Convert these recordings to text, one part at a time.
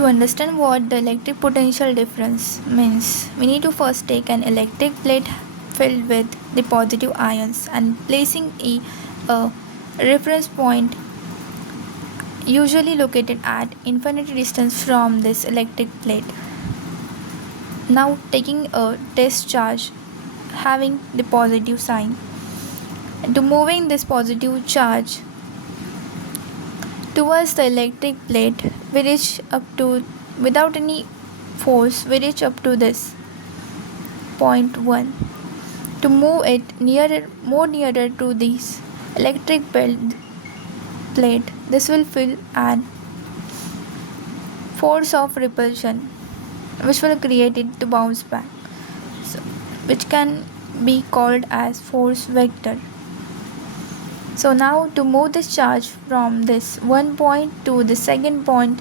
To understand what the electric potential difference means, we need to first take an electric plate filled with the positive ions and placing a reference point usually located at infinity distance from this electric plate. Now taking a test charge having the positive sign. To moving this positive charge towards the electric plate, we reach up to, without any force, we reach up to this point 1. To move it more nearer to this electric plate, this will feel an force of repulsion which will create it to bounce back, which can be called as force vector. So now to move this charge from this one point to the second point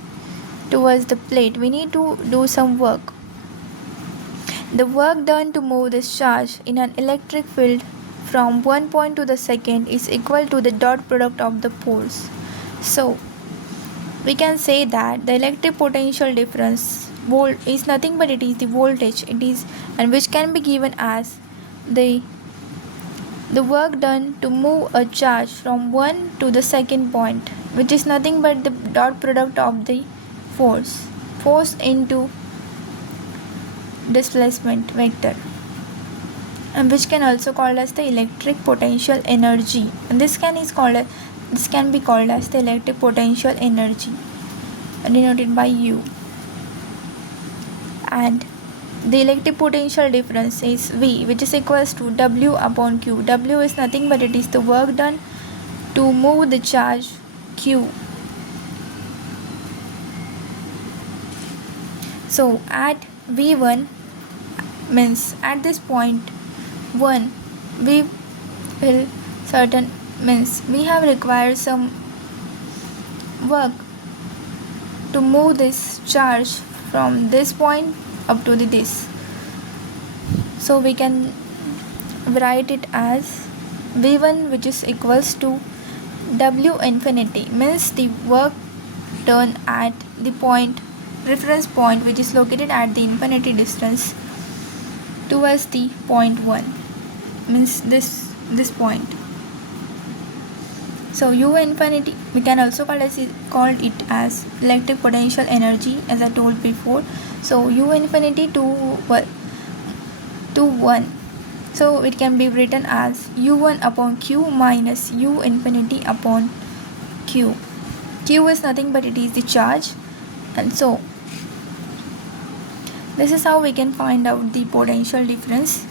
towards the plate, we need to do some work. The work done to move this charge in an electric field from one point to the second is equal to the dot product of the poles. So we can say that the electric potential difference is nothing but it is the voltage, and which can be given as the work done to move a charge from one to the second point, which is nothing but the dot product of the force into displacement vector, and which can also called as the electric potential energy, and this can be called as the electric potential energy, denoted by U. And the electric potential difference is V, which is equals to W upon Q. W is nothing but it is the work done to move the charge Q. So at V1 means at this point 1, we will certain means we have required some work to move this charge from this point up to this. So we can write it as V1, which is equals to W infinity, means the work done at the reference point which is located at the infinity distance towards the point 1, means this point. So U infinity, we can also call it as electric potential energy, as I told before. So U infinity to 1, so it can be written as U1 upon Q minus U infinity upon Q. Q is nothing but it is the charge, and so this is how we can find out the potential difference.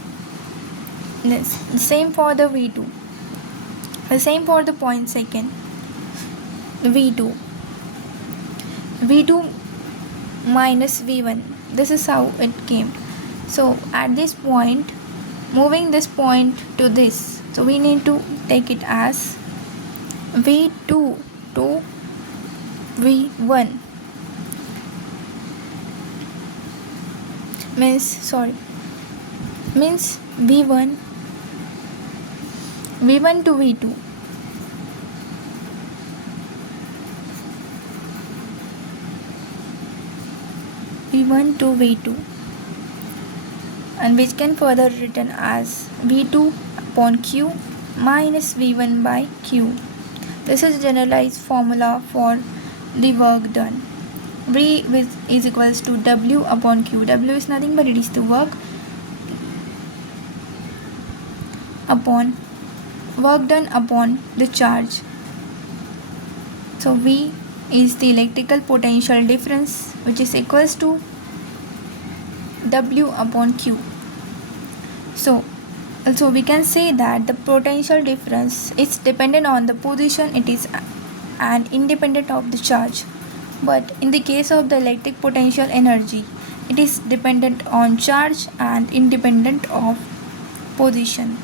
The same for the V2. The same for the point second. V2 minus V1. This is how it came. So at this point, moving this point to this, so we need to take it as V2 to V1 means V1 to V2. V1 to V2, and which can further written as V2 upon Q minus V1 by Q. This is generalized formula for the work done. V is equals to W upon Q. W is nothing but it is the work done upon the charge. So V is the electrical potential difference, which is equals to W upon Q. So also we can say that the potential difference is dependent on the position it is and independent of the charge. But in the case of the electric potential energy, it is dependent on charge and independent of position.